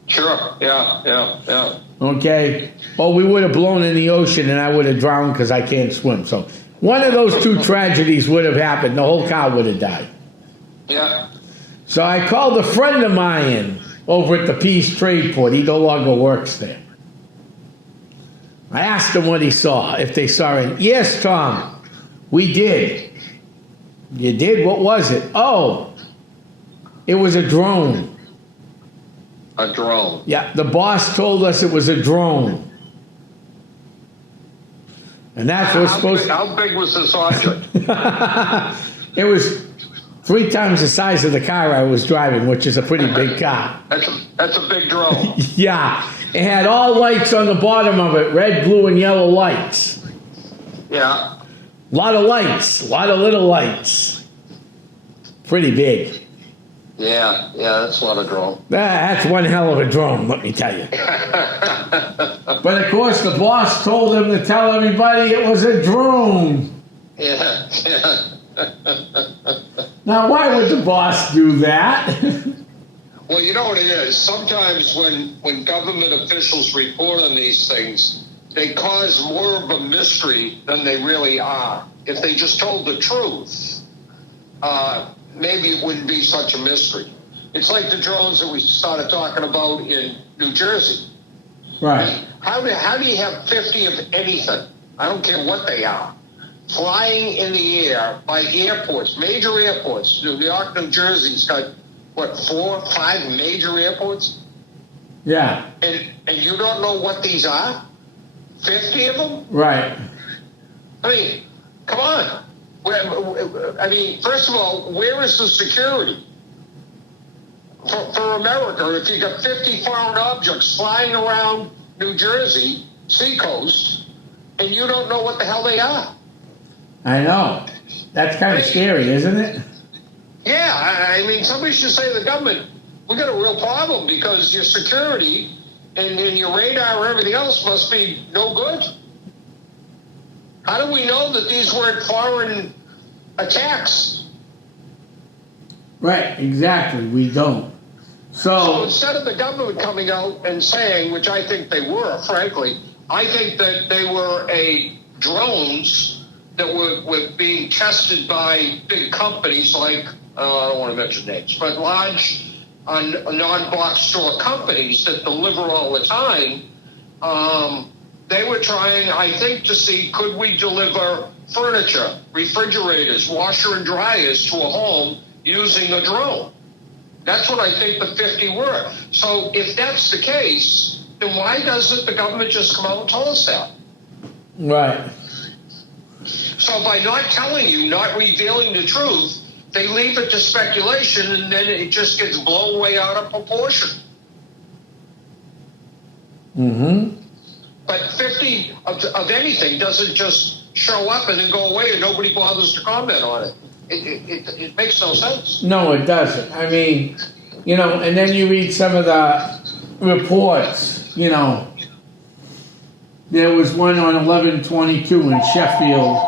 Sure. Yeah. Okay? Or we would have blown in the ocean and I would have drowned because I can't swim. So one of those two tragedies would have happened. The whole car would have died. Yeah. So I called a friend of mine over at the Peace Trade Port. He no longer works there. I asked him what he saw, if they saw it. Yes, Tom, we did. You did? What was it? Oh, it was a drone. A drone. Yeah, the boss told us it was a drone. And that's what's supposed to... How big was this object? It was 3 times the size of the car I was driving, which is a pretty big car. That's a big drone. Yeah. It had all lights on the bottom of it, red, blue, and yellow lights. Yeah. A lot of lights, a lot of little lights. Pretty big. Yeah, that's a lot of drone. That's one hell of a drone, let me tell you. But of course, the boss told him to tell everybody it was a drone. Yeah. Now, why would the boss do that? Well, you know what it is. Sometimes when government officials report on these things, they cause more of a mystery than they really are. If they just told the truth, maybe it wouldn't be such a mystery. It's like the drones that we started talking about in New Jersey. Right. How do you have 50 of anything? I don't care what they are. Flying in the air by airports, major airports. New York, New Jersey's got, 4 or 5 major airports? Yeah. And you don't know what these are? 50 of them? Right. I mean, come on. First of all, where is the security? For America, if you got 50 foreign objects flying around New Jersey, seacoast, and you don't know what the hell they are. I know. That's kind of scary, isn't it? Yeah, somebody should say to the government, we got a real problem because your security and your radar and everything else must be no good. How do we know that these weren't foreign attacks? Right, exactly. We don't. So instead of the government coming out and saying, which I think they were, frankly, I think that they were drones that were being tested by big companies like, I don't want to mention names, but large non-box store companies that deliver all the time. They were trying, I think, to see could we deliver furniture, refrigerators, washer and dryers to a home using a drone. That's what I think the 50 were. So if that's the case, then why doesn't the government just come out and tell us that? Right. So by not telling you, not revealing the truth, they leave it to speculation, and then it just gets blown way out of proportion. Mm-hmm. But 50 of anything doesn't just show up and then go away and nobody bothers to comment on it. It makes no sense. No, it doesn't. And then you read some of the reports, There was one on 11/22 in Sheffield,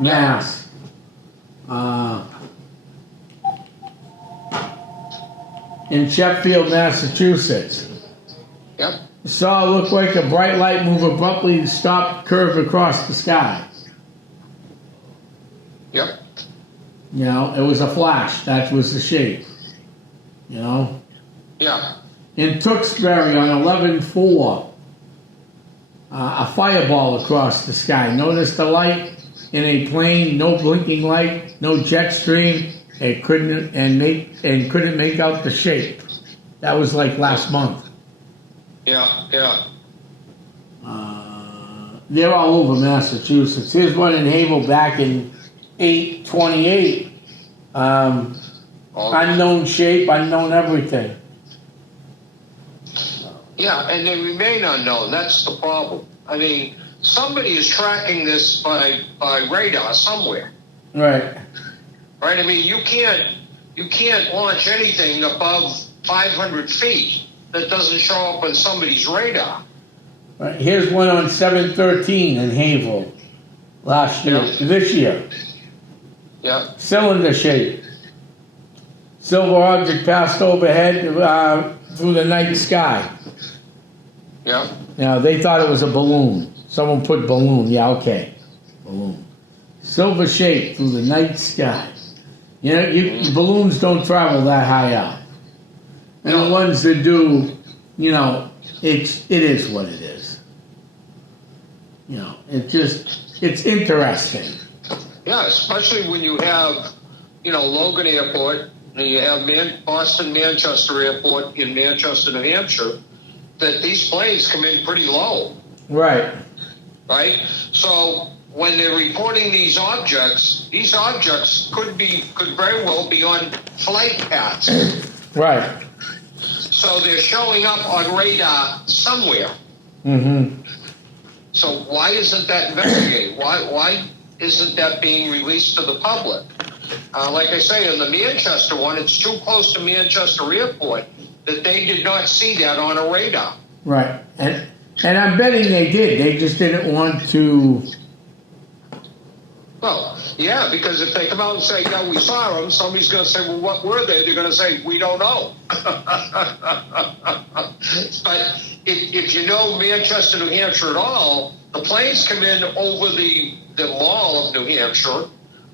Mass. In Sheffield, Massachusetts. Yep. Saw it look like a bright light move abruptly and stop curve across the sky. Yep. It was a flash. That was the shape. Yeah. In Tewksbury on 11/4, a fireball across the sky. Noticed the light in a plane, no blinking light, no jet stream. It couldn't make out the shape. That was like last month. Yeah. They're all over Massachusetts. Here's one in Havel back in 8/28. Unknown shape, unknown everything. Yeah, and they remain unknown. That's the problem. Somebody is tracking this by radar somewhere. Right. Right? You can't launch anything above 500 feet that doesn't show up on somebody's radar. Right. Here's one on 7/13 in Havel last year. Yeah. This year. Yeah. Cylinder shape. Silver object passed overhead through the night sky. Yeah. They thought it was a balloon. Someone put balloon. Yeah, okay. Balloon. Silver shape through the night sky. Balloons don't travel that high up. And the ones that do, it is what it is. It's interesting. Yeah, especially when you have, Logan Airport, and you have Boston Manchester Airport in Manchester, New Hampshire, that these planes come in pretty low. Right. Right? So when they're reporting these objects could very well be on flight paths. Right. So they're showing up on radar somewhere. Mm-hmm. So why isn't that investigated? Why isn't that being released to the public? Like I say, in the Manchester one, it's too close to Manchester Airport that they did not see that on a radar. Right. And I'm betting they did. They just didn't want to. Well, yeah, because if they come out and say, yeah, we saw them, somebody's going to say, well, what were they? They're going to say, we don't know. But if you know Manchester, New Hampshire at all, the planes come in over the mall of New Hampshire,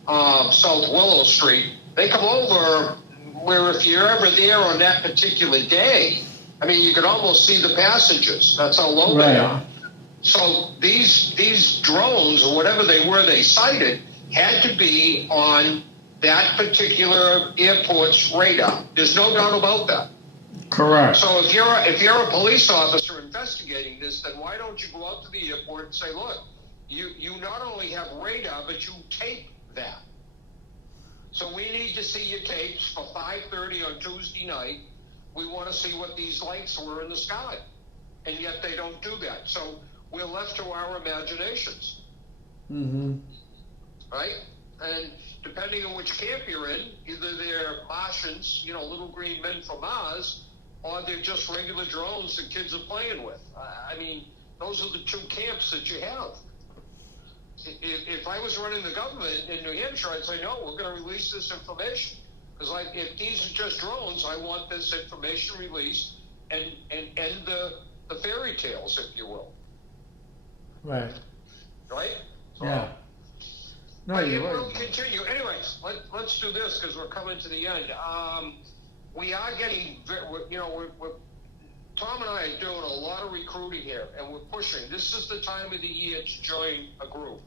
South Willow Street. They come over where if you're ever there on that particular day, I mean, you can almost see the passengers. That's how low they are. So these drones or whatever they were they sighted had to be on that particular airport's radar. There's no doubt about that. Correct. So if you're a police officer investigating this, then why don't you go out to the airport and say, look, you not only have radar, but you tape that. So we need to see your tapes for 5:30 on Tuesday night. We want to see what these lights were in the sky. And yet they don't do that. So we're left to our imaginations. Mm-hmm. Right? And depending on which camp you're in, either they're Martians, little green men from Mars, or they're just regular drones that kids are playing with. I mean, those are the two camps that you have. If I was running the government in New Hampshire, I'd say, no, we're going to release this information. Because if these are just drones, I want this information released and end the fairy tales, if you will. Right. Right? So, yeah. No, you're right. We'll continue. Anyways, let's do this because we're coming to the end. We are getting, Tom and I are doing a lot of recruiting here, and we're pushing. This is the time of the year to join a group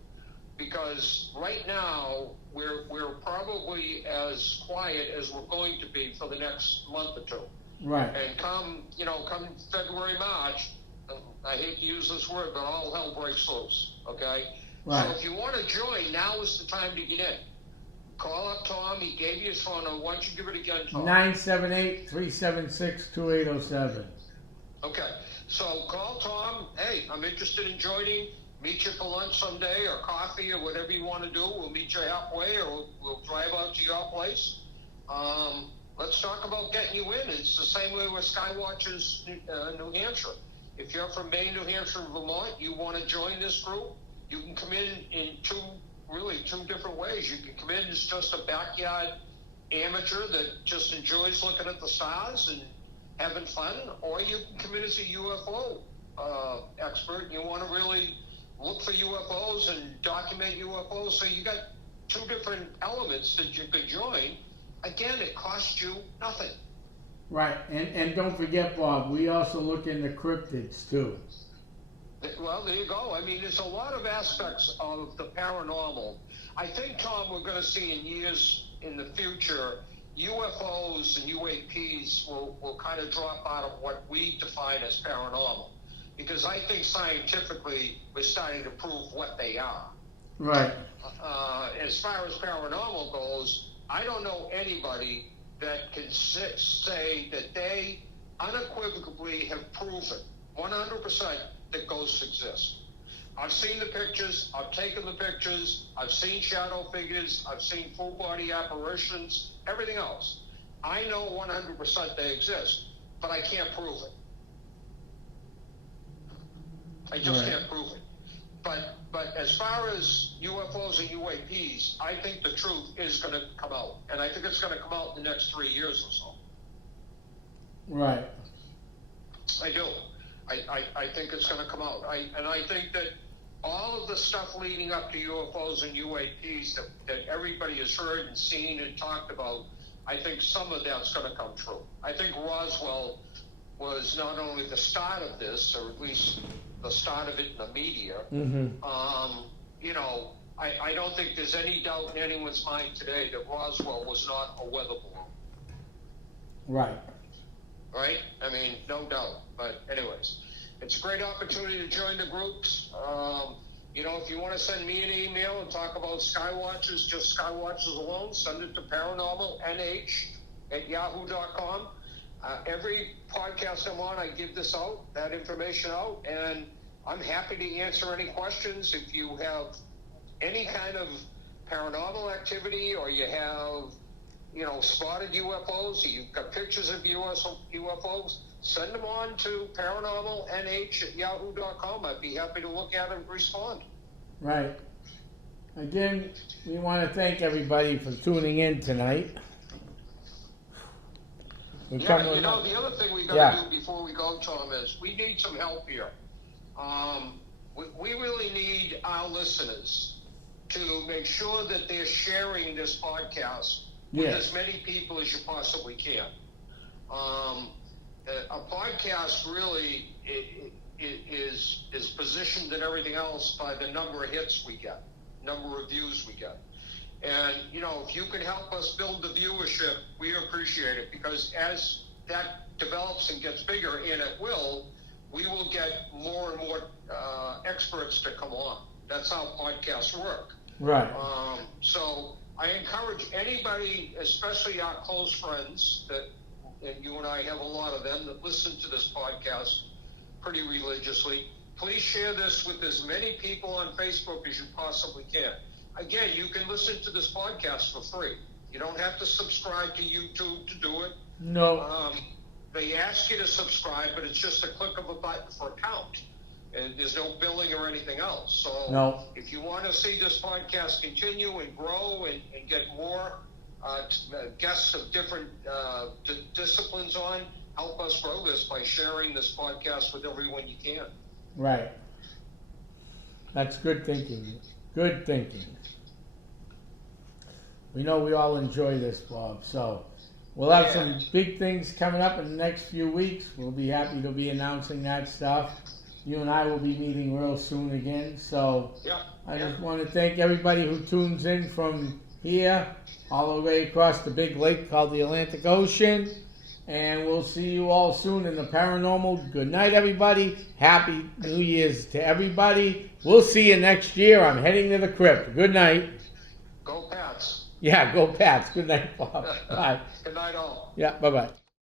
because right now we're probably as quiet as we're going to be for the next month or two. Right. And come February, March, I hate to use this word, but all hell breaks loose. Okay. Right. So if you want to join, now is the time to get in. Call up Tom. He gave you his phone number. Why don't you give it again, Tom? 978-376-2807. Okay. So call Tom. Hey, I'm interested in joining. Meet you for lunch someday or coffee or whatever you want to do. We'll meet you halfway or we'll drive out to your place. Let's talk about getting you in. It's the same way with Skywatchers New Hampshire. If you're from Maine, New Hampshire, and Vermont, you want to join this group, you can come in two different ways. You can come in as just a backyard amateur that just enjoys looking at the stars and having fun, or you can come in as a UFO expert and you want to really look for UFOs and document UFOs. So you got two different elements that you could join. Again, it costs you nothing. Right, and don't forget, Bob, we also look into cryptids too. Well, there you go. I mean, there's a lot of aspects of the paranormal. I think, Tom, we're going to see in years in the future, UFOs and UAPs will kind of drop out of what we define as paranormal. Because I think scientifically, we're starting to prove what they are. Right. As far as paranormal goes, I don't know anybody that can say that they unequivocally have proven 100% that ghosts exist. I've seen the pictures, I've taken the pictures, I've seen shadow figures, I've seen full body apparitions, everything else. I know 100% they exist, but I can't prove it. I just can't prove it. But as far as UFOs and UAPs, I think the truth is going to come out. And I think it's going to come out in the next 3 years or so. Right. I do. I think it's going to come out. And I think that all of the stuff leading up to UFOs and UAPs that everybody has heard and seen and talked about, I think some of that's going to come true. I think Roswell was not only the start of this, or at least the start of it in the media. Mm-hmm. I don't think there's any doubt in anyone's mind today that Roswell was not a weather balloon. Right. Right? I mean, no doubt. But anyways, it's a great opportunity to join the groups. If you want to send me an email and talk about Skywatchers, just Skywatchers alone, send it to paranormalnh@yahoo.com. Every podcast I'm on, I give that information out, and I'm happy to answer any questions. If you have, any kind of paranormal activity, or you have, spotted UFOs, or you've got pictures of UFOs, send them on to paranormalnh@yahoo.com. I'd be happy to look at and respond. Right. Again, we want to thank everybody for tuning in tonight. The other thing we got to do before we go, Tom, is we need some help here. We really need our listeners to make sure that they're sharing this podcast with as many people as you possibly can. A podcast really is positioned in everything else by the number of hits we get, number of views we get. And, if you can help us build the viewership, we appreciate it, because as that develops and gets bigger, and it will, we will get more and more experts to come on. That's how podcasts work. Right. So I encourage anybody, especially our close friends, and you and I have a lot of them that listen to this podcast pretty religiously. Please share this with as many people on Facebook as you possibly can. Again, you can listen to this podcast for free. You don't have to subscribe to YouTube to do it. No. They ask you to subscribe, but it's just a click of a button for account. And there's no billing or anything else. So if you want to see this podcast continue and grow and get more guests of different disciplines on, help us grow this by sharing this podcast with everyone you can. Right. That's good thinking. Good thinking. We know we all enjoy this, Bob. So we'll have some big things coming up in the next few weeks. We'll be happy to be announcing that stuff. You and I will be meeting real soon again. So I just want to thank everybody who tunes in from here all the way across the big lake called the Atlantic Ocean. And we'll see you all soon in the paranormal. Good night, everybody. Happy New Year's to everybody. We'll see you next year. I'm heading to the crypt. Good night. Go Pats. Yeah, go Pats. Good night, Bob. Bye. Good night, all. Yeah, bye-bye.